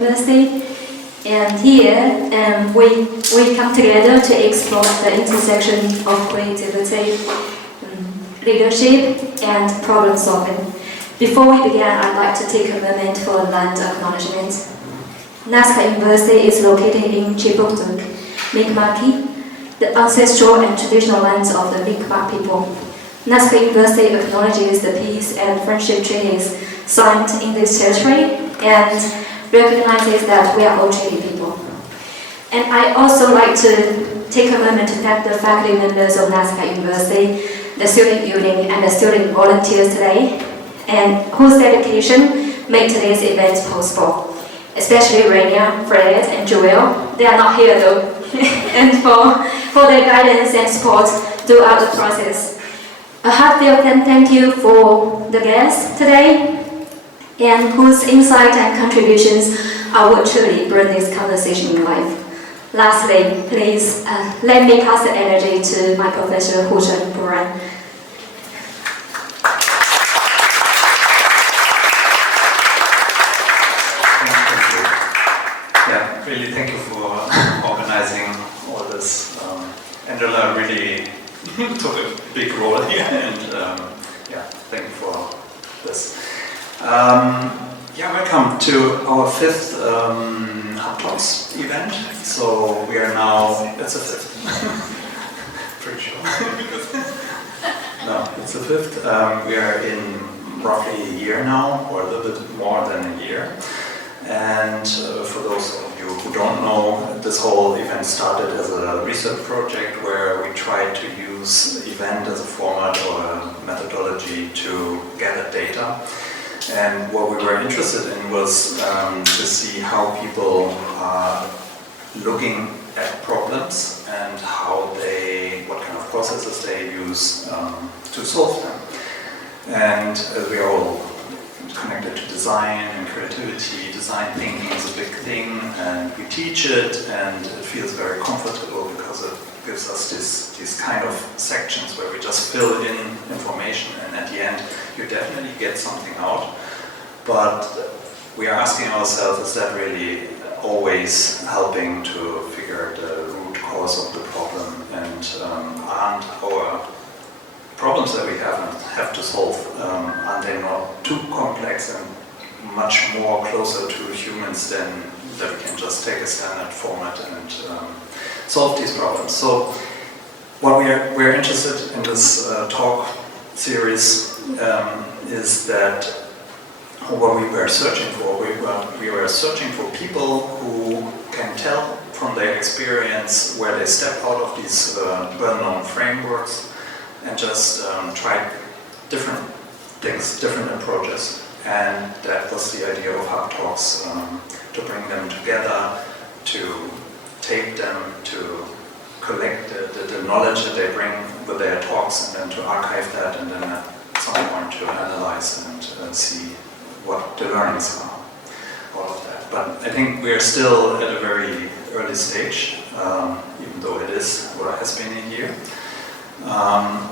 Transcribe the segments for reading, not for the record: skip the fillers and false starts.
University, and here we come together to explore the intersection of creativity, leadership, and problem solving. Before we begin, I'd like to take a moment for land acknowledgement. Nazca University is located in Chibuktuk, Mi'kmaq, the ancestral and traditional lands of the Mi'kmaq people. Nazca University acknowledges the peace and friendship treaties signed in this territory and recognizes that we are all treaty people. And I also like to take a moment to thank the faculty members of Nazca University, the student union, and the student volunteers today, and whose dedication made today's event possible. Especially Rainier, Fred, and Joel. They are not here though. And for their guidance and support throughout the process. A heartfelt thank you for the guests today, and whose insight and contributions are what truly bring this conversation to life. Lastly, please let me pass the energy to my professor, Hubtalks. Yeah, really thank you for organizing all this. Angela really took a big role here, and yeah, thank you for this. Yeah, welcome to our fifth Hubtalks event. So we are now, it's the fifth. Pretty sure. No, it's the fifth. We are in roughly a year now, or a little bit more than a year. And for those of you who don't know, this whole event started as a research project where we tried to use event as a format or a methodology to gather data. And what we were interested in was to see how people are looking at problems and what kind of processes they use to solve them. And as we are all connected to design and creativity, design thinking is a big thing, and we teach it, and it feels very comfortable because it gives us these kind of sections where we just fill in information, and at the end you definitely get something out. But we are asking ourselves, is that really always helping to figure the root cause of the problem, and aren't our problems that we have to solve, aren't they not too complex and much more closer to humans than that we can just take a standard format and solve these problems? So what we're interested in this talk series is that what we were searching for. We were searching for people who can tell from their experience where they step out of these well-known frameworks and just try different things, different approaches. And that was the idea of Hubtalks, to bring them together, to tape them, to collect the knowledge that they bring with their talks, and then to archive that, and then at some point to analyze and see what the learnings are, all of that. But I think we're still at a very early stage, even though it is or has been a year.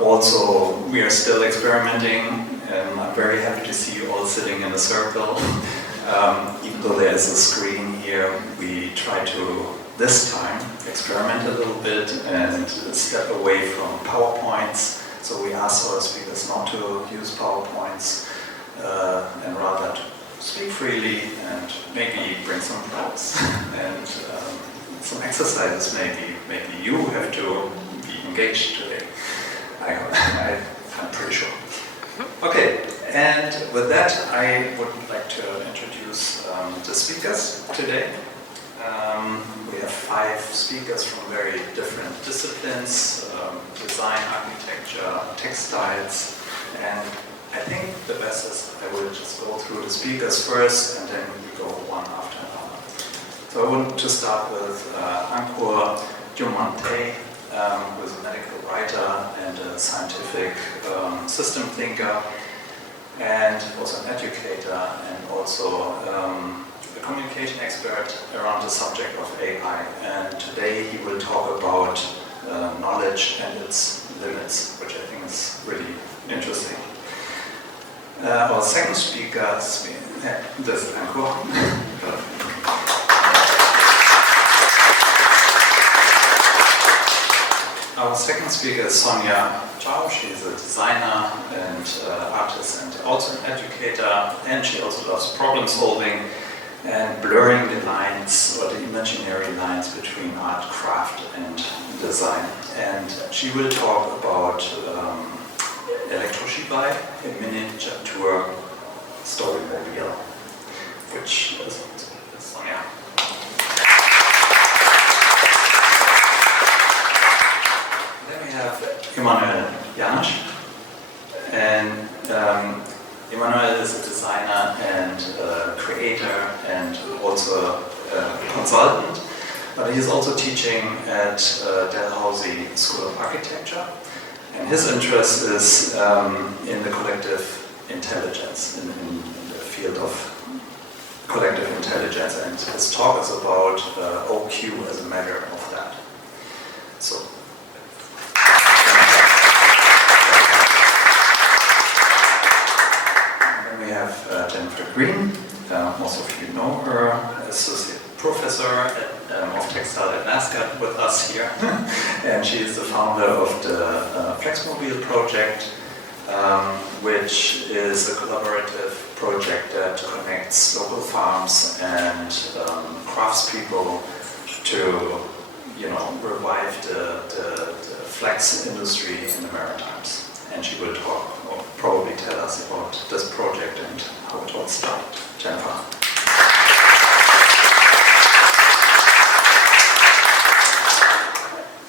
Also, we are still experimenting, and I'm very happy to see you all sitting in a circle. Even though there is a screen here, we try to, this time, experiment a little bit and step away from PowerPoints. So we ask our speakers not to use PowerPoints, and rather to speak freely and maybe bring some props and some exercises. Maybe you have to be engaged today. I'm pretty sure. Okay, and with that, I would like to introduce the speakers today. We have 5 speakers from very different disciplines: design, architecture, textiles, and I think the best is I will just go through the speakers first, and then we go one after another. So I want to start with Ankur Diomante, who is a medical writer and a scientific system thinker, and also an educator, and also a communication expert around the subject of AI. And today he will talk about knowledge and its limits, which I think is really interesting. Our second speaker, this is Ankur. second speaker is Sonia Zhao. She's a designer and artist and also an educator, and she also loves problem solving and blurring the lines or the imaginary lines between art, craft and design. And she will talk about Elektroschiebei, a miniature storymobile, which is Sonia. Then we have Emanuel Janosch, and Emanuel is a designer and creator and also a consultant, but he is also teaching at Dalhousie School of Architecture, and his interest is in the collective intelligence, in the field of collective intelligence, and his talk is about OQ as a measure of that. So. We have Jennifer Green, most of you know her, associate professor of textile at NASCAR with us here, and she is the founder of the Flexmobile project, which is a collaborative project that connects local farms and craftspeople to, revive the flex industry in the Maritimes. And she will talk, or probably tell us about this project and how it all started. Jennifer.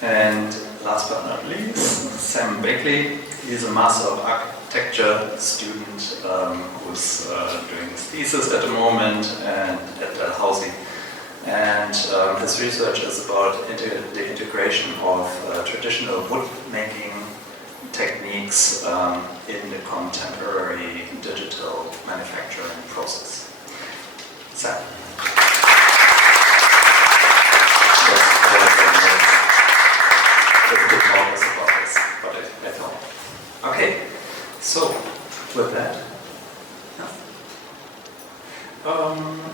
And last but not least, Sam Beckley. He's a Master of Architecture student who's doing his thesis at the moment and at Dalhousie. And his research is about the integration of traditional wood making techniques in the contemporary digital manufacturing process. Sam. Okay, so with that,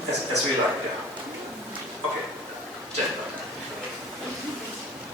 as we like, yeah. Okay, Jennifer.